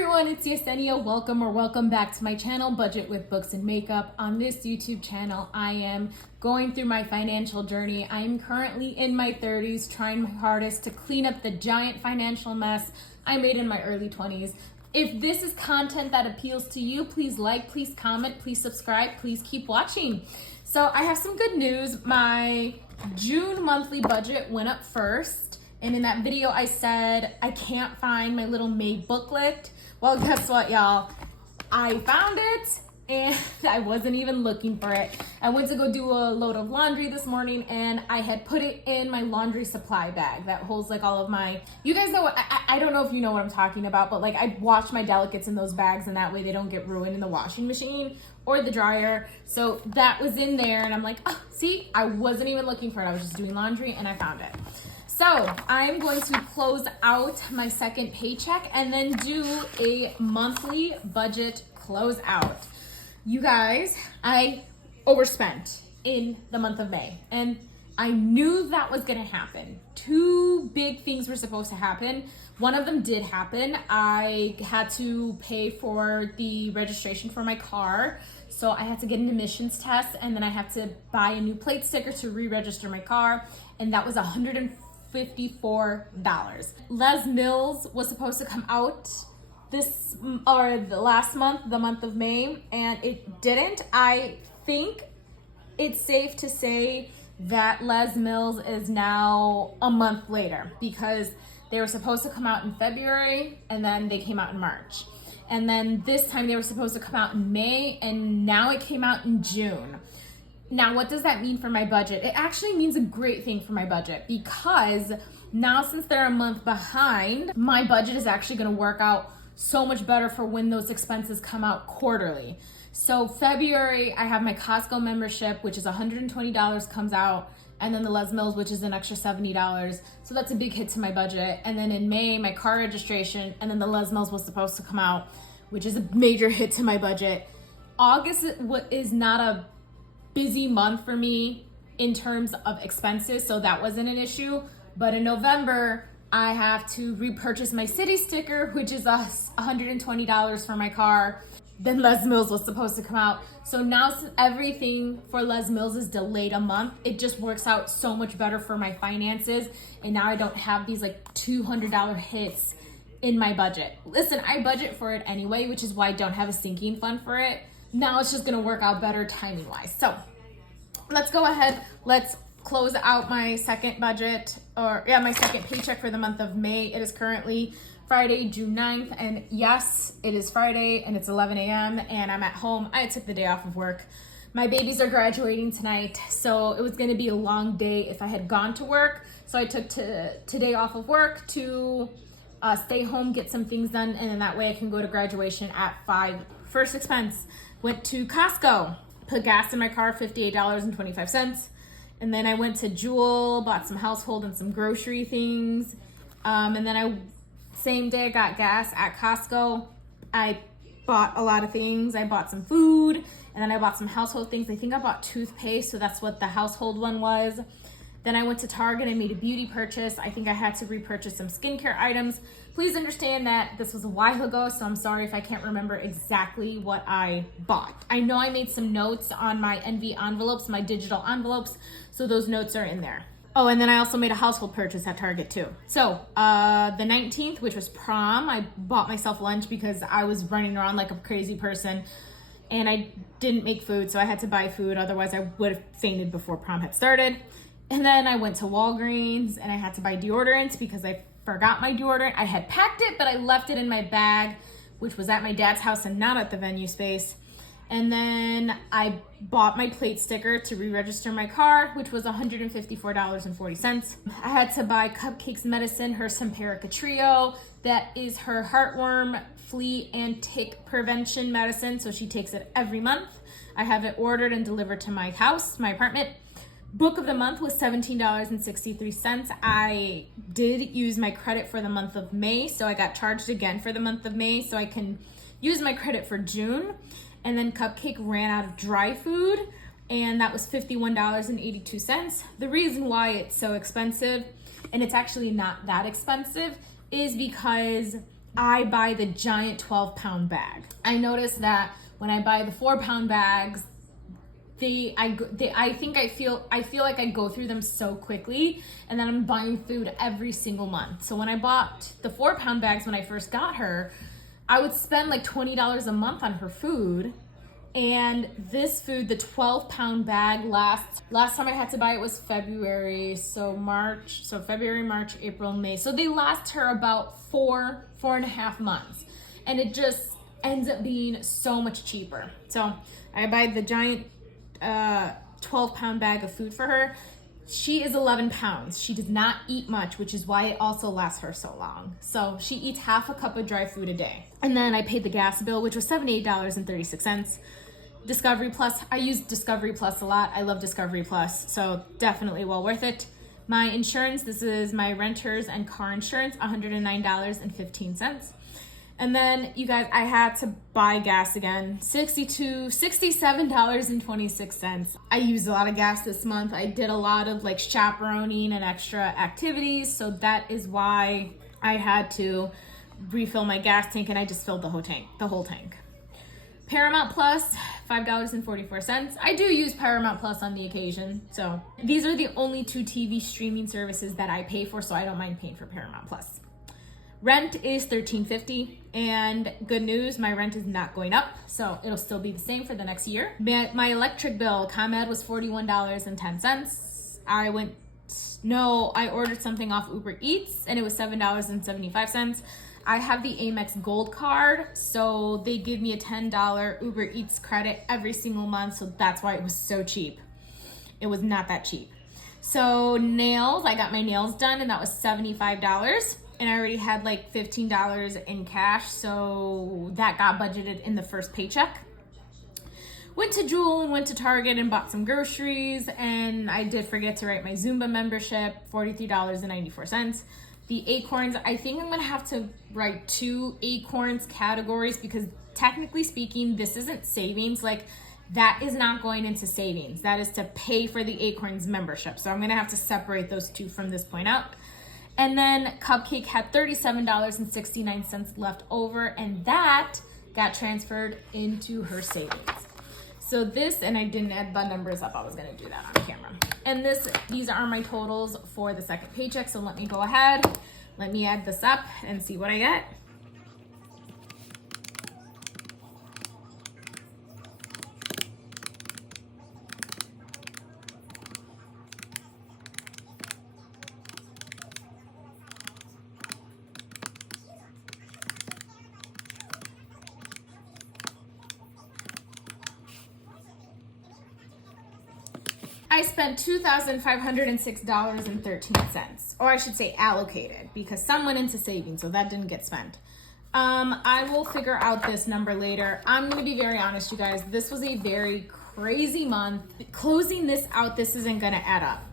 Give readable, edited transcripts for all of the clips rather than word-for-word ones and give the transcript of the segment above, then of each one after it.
everyone, it's Yessenia. Welcome back to my channel, Budget with Books and Makeup. On this YouTube channel, I am going through my financial journey. I am currently in my 30s, trying my hardest to clean up the giant financial mess I made in my early 20s. If this is content that appeals to you, please like, please comment, please subscribe, please keep watching. So I have some good news. My June monthly budget went up first. And in that video, I said, I can't find my little May booklet. Well, guess what, y'all? I found it and I wasn't even looking for it. I went to go do a load of laundry this morning and I had put it in my laundry supply bag that holds like all of my, you guys know, I don't know if you know what I'm talking about, but like I wash my delicates in those bags and that way they don't get ruined in the washing machine or the dryer. So that was in there and I'm like, oh, see, I wasn't even looking for it. I was just doing laundry and I found it. So I'm going to close out my second paycheck and then do a monthly budget closeout. You guys, I overspent in the month of May and I knew that was gonna happen. Two big things were supposed to happen. One of them did happen. I had to pay for the registration for my car. So I had to get an emissions test and then I had to buy a new plate sticker to re-register my car. And that was $154. Les Mills was supposed to come out the last month, the month of May, and it didn't. I think it's safe to say that Les Mills is now a month later because they were supposed to come out in February and then they came out in March. And then this time they were supposed to come out in May and now it came out in June. Now, what does that mean for my budget? It actually means a great thing for my budget because now since they're a month behind, my budget is actually gonna work out so much better for when those expenses come out quarterly. So February, I have my Costco membership, which is $120 comes out, and then the Les Mills, which is an extra $70. So that's a big hit to my budget. And then in May, my car registration, and then the Les Mills was supposed to come out, which is a major hit to my budget. August is not a busy month for me in terms of expenses, so that wasn't an issue. But in November, I have to repurchase my city sticker, which is $120 for my car. Then Les Mills was supposed to come out. So now everything for Les Mills is delayed a month. It just works out so much better for my finances. And now I don't have these like $200 hits in my budget. Listen, I budget for it anyway, which is why I don't have a sinking fund for it. Now it's just gonna work out better timing wise. So let's go ahead. Let's close out my second budget, my second paycheck for the month of May. It is currently Friday, June 9th. And yes, it is Friday and it's 11 a.m. and I'm at home. I took the day off of work. My babies are graduating tonight. So it was gonna be a long day if I had gone to work. So I took today off of work to stay home, get some things done. And then that way I can go to graduation at 5. First expense. Went to Costco, put gas in my car, $58.25. And then I went to Jewel, bought some household and some grocery things. And then same day I got gas at Costco. I bought a lot of things. I bought some food and then I bought some household things. I think I bought toothpaste, so that's what the household one was. Then I went to Target and made a beauty purchase. I think I had to repurchase some skincare items. Please understand that this was a while ago, so I'm sorry if I can't remember exactly what I bought. I know I made some notes on my NV envelopes, my digital envelopes, so those notes are in there. Oh, and then I also made a household purchase at Target too. So the 19th, which was prom, I bought myself lunch because I was running around like a crazy person and I didn't make food, so I had to buy food. Otherwise I would have fainted before prom had started. And then I went to Walgreens and I had to buy deodorant because I forgot my deodorant. I had packed it, but I left it in my bag, which was at my dad's house and not at the venue space. And then I bought my plate sticker to re-register my car, which was $154.40. I had to buy Cupcake's medicine, her Simparica Trio. That is her heartworm, flea, and tick prevention medicine. So she takes it every month. I have it ordered and delivered to my house, my apartment. Book of the month was $17.63. I did use my credit for the month of May, so I got charged again for the month of May, so I can use my credit for June. And then Cupcake ran out of dry food, and that was $51.82. The reason why it's so expensive, and it's actually not that expensive, is because I buy the giant 12-pound bag. I noticed that when I buy the 4-pound bags, I feel like I go through them so quickly, and then I'm buying food every single month. So when I bought the 4-pound bags when I first got her, I would spend like $20 a month on her food. And this food, the 12-pound bag, last time I had to buy it was February, so February, March, April, May. So they last her about 4.5 months. And it just ends up being so much cheaper. So I buy the giant 12-pound bag of food for her. She is 11 pounds. She does not eat much, which is why it also lasts her so long. So she eats half a cup of dry food a day. And then I paid the gas bill, which was $78.36. Discovery Plus, I use Discovery Plus a lot. I love Discovery Plus, so definitely well worth it. My insurance, this is my renters and car insurance, $109.15. And then, you guys, I had to buy gas again, $67.26. I used a lot of gas this month. I did a lot of like chaperoning and extra activities, so that is why I had to refill my gas tank, and I just filled the whole tank. Paramount Plus, $5.44. I do use Paramount Plus on the occasion, so these are the only 2 TV streaming services that I pay for, so I don't mind paying for Paramount Plus. Rent is $13.50, and good news, my rent is not going up, so it'll still be the same for the next year. My electric bill, ComEd, was $41.10. I ordered something off Uber Eats, and it was $7.75. I have the Amex Gold card, so they give me a $10 Uber Eats credit every single month, so that's why it was so cheap. It was not that cheap. So nails, I got my nails done, and that was $75. And I already had like $15 in cash, so that got budgeted in the first paycheck. Went to Jewel and went to Target and bought some groceries, and I did forget to write my Zumba membership, $43.94. The Acorns, I think I'm gonna have to write 2 Acorns categories, because technically speaking, this isn't savings. Like, that is not going into savings. That is to pay for the Acorns membership. So I'm gonna have to separate those 2 from this point out. And then Cupcake had $37.69 left over, and that got transferred into her savings. So this, and I didn't add the numbers up, I was gonna do that on camera. And these are my totals for the second paycheck, so let me go ahead, let me add this up and see what I get. I spent $2,506.13, or I should say allocated, because some went into savings, so that didn't get spent. I will figure out this number later. I'm going to be very honest, you guys. This was a very crazy month. Closing this out, this isn't going to add up.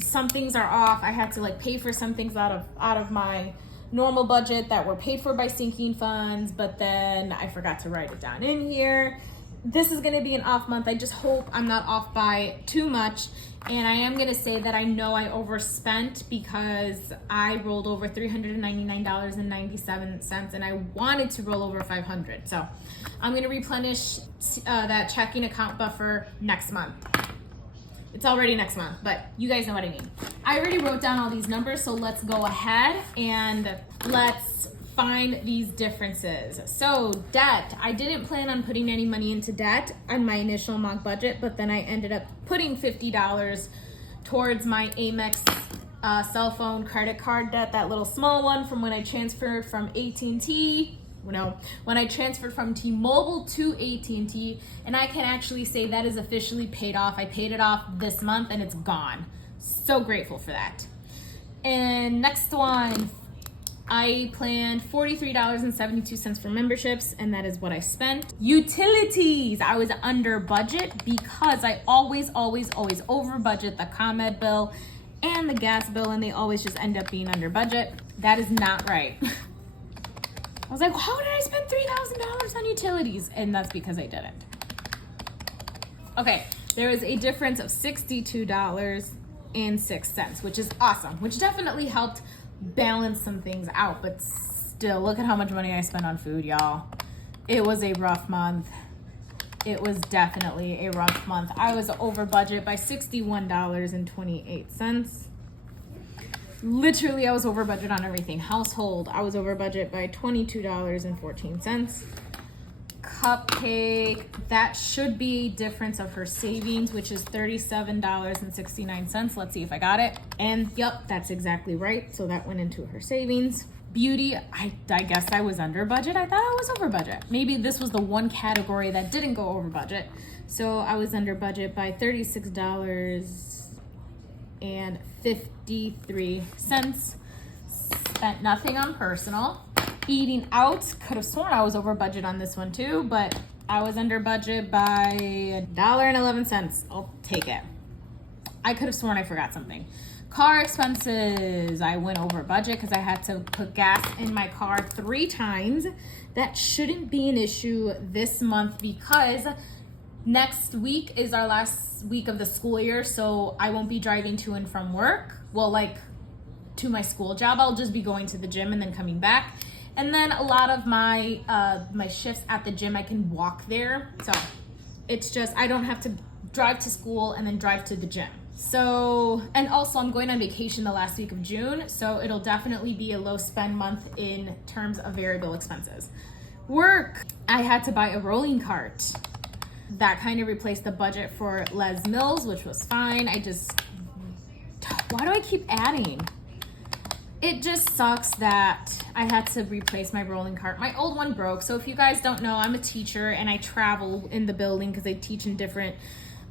Some things are off. I had to like pay for some things out of my normal budget that were paid for by sinking funds, but then I forgot to write it down in here. This is going to be an off month. I just hope I'm not off by too much. And I am going to say that I know I overspent because I rolled over $399.97, and I wanted to roll over $500. So I'm going to replenish that checking account buffer next month. It's already next month, but you guys know what I mean. I already wrote down all these numbers, so let's go ahead and let's find these differences. So debt, I didn't plan on putting any money into debt on my initial mock budget, but then I ended up putting $50 towards my Amex cell phone credit card debt, that little small one from when I transferred from AT&T. When I transferred from T-Mobile to AT&T, and I can actually say that is officially paid off. I paid it off this month and it's gone. So grateful for that. And next one, I planned $43.72 for memberships, and that is what I spent. Utilities, I was under budget because I always over budget the ComEd bill and the gas bill, and they always just end up being under budget. That is not right. I was like, how did I spend $3,000 on utilities? And that's because I didn't. Okay, there is a difference of $62.06, which is awesome, which definitely helped balance some things out, but still, look at how much money I spent on food, y'all. It was a rough month. It was definitely a rough month. I was over budget by $61.28. Literally, I was over budget on everything. Household, I was over budget by $22.14. Cupcake, that should be difference of her savings, which is $37.69. Let's see if I got it. And yep, that's exactly right. So that went into her savings. Beauty, I guess I was under budget. I thought I was over budget. Maybe this was the one category that didn't go over budget. So I was under budget by $36.53. Spent nothing on personal. Eating out, could have sworn I was over budget on this one too, but I was under budget by $1.11. I'll take it. I could have sworn I forgot something. Car expenses, I went over budget because I had to put gas in my car 3 times. That shouldn't be an issue this month because next week is our last week of the school year, so I won't be driving to and from work. Well, like to my school job, I'll just be going to the gym and then coming back. And then a lot of my my shifts at the gym, I can walk there. So it's just, I don't have to drive to school and then drive to the gym. So, and also I'm going on vacation the last week of June, so it'll definitely be a low spend month in terms of variable expenses. Work, I had to buy a rolling cart. That kind of replaced the budget for Les Mills, which was fine. Why do I keep adding? It just sucks that I had to replace my rolling cart. My old one broke. So if you guys don't know, I'm a teacher and I travel in the building because I teach in different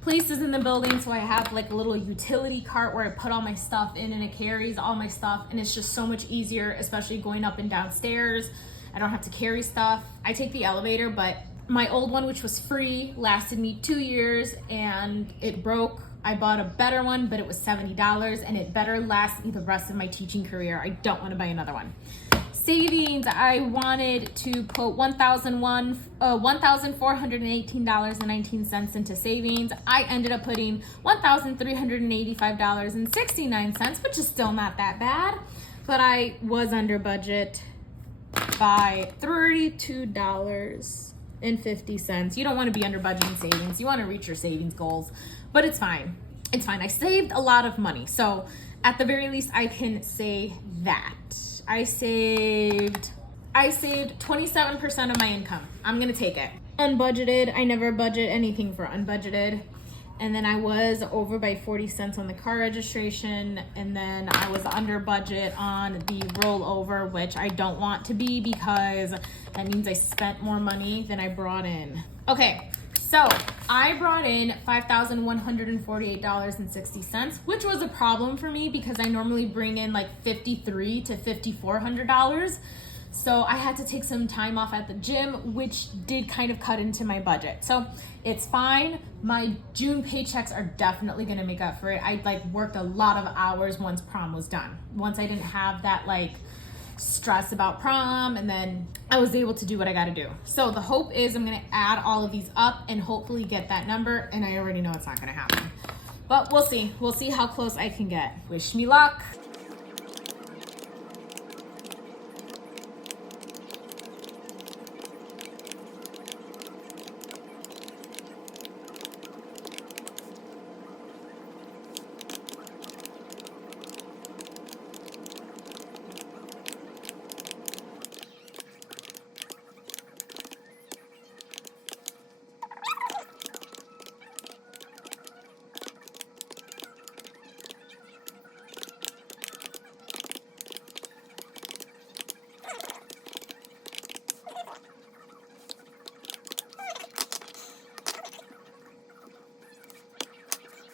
places in the building. So I have like a little utility cart where I put all my stuff in and it carries all my stuff. And it's just so much easier, especially going up and down stairs. I don't have to carry stuff. I take the elevator, but my old one, which was free, lasted me 2 years and it broke. I bought a better one, but it was $70 and it better last me the rest of my teaching career. I don't want to buy another one. Savings, I wanted to put $1,418.19 into savings. I ended up putting $1,385.69, which is still not that bad, but I was under budget by $32.50. You don't want to be under budget in savings. You want to reach your savings goals, but it's fine. It's fine. I saved a lot of money. So at the very least, I can say that. I saved 27% of my income. I'm going to take it. Unbudgeted. I never budget anything for unbudgeted. And then I was over by 40 cents on the car registration. And then I was under budget on the rollover, which I don't want to be because that means I spent more money than I brought in. Okay, so I brought in $5,148.60, which was a problem for me because I normally bring in like $5,300 to $5,400. So I had to take some time off at the gym, which did kind of cut into my budget. So it's fine. My June paychecks are definitely going to make up for it. I worked a lot of hours once prom was done. Once I didn't have that stress about prom, and then I was able to do what I got to do. So the hope is I'm going to add all of these up and hopefully get that number. And I already know it's not going to happen, but we'll see. We'll see how close I can get. Wish me luck.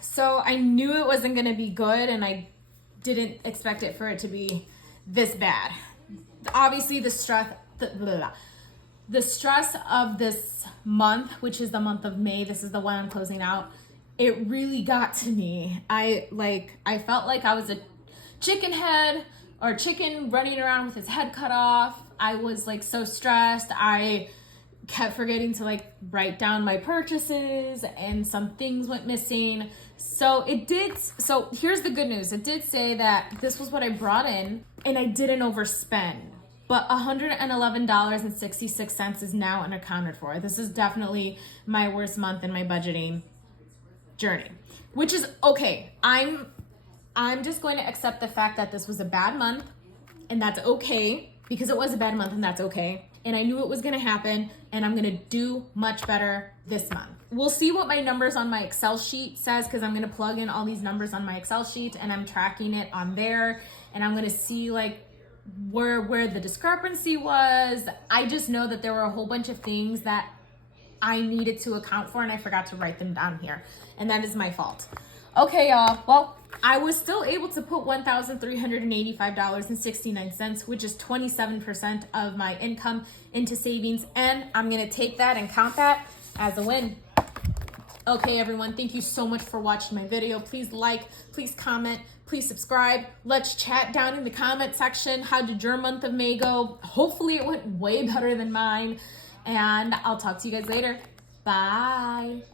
So I knew it wasn't going to be good, and I didn't expect it for it to be this bad. Obviously, the stress of this month, which is the month of May, this is the one I'm closing out, it really got to me. I felt like I was a chicken running around with his head cut off. I was so stressed. I kept forgetting to write down my purchases, and some things went missing. So here's the good news. It did say that this was what I brought in and I didn't overspend. but $111.66 is now unaccounted for. This is definitely my worst month in my budgeting journey, which is okay. I'm just going to accept the fact that this was a bad month, and that's okay, because it was a bad month, and that's okay. And I knew it was going to happen, and I'm going to do much better this month. We'll see what my numbers on my Excel sheet says, because I'm going to plug in all these numbers on my Excel sheet, and I'm tracking it on there, and I'm going to see like where the discrepancy was. I just know that there were a whole bunch of things that I needed to account for, and I forgot to write them down here, and that is my fault. Okay, y'all. Well, I was still able to put $1,385.69, which is 27% of my income, into savings, and I'm gonna take that and count that as a win. Okay, everyone, thank you so much for watching my video. Please like, please comment, please subscribe. Let's chat down in the comment section. How did your month of May go? Hopefully it went way better than mine, and I'll talk to you guys later. Bye.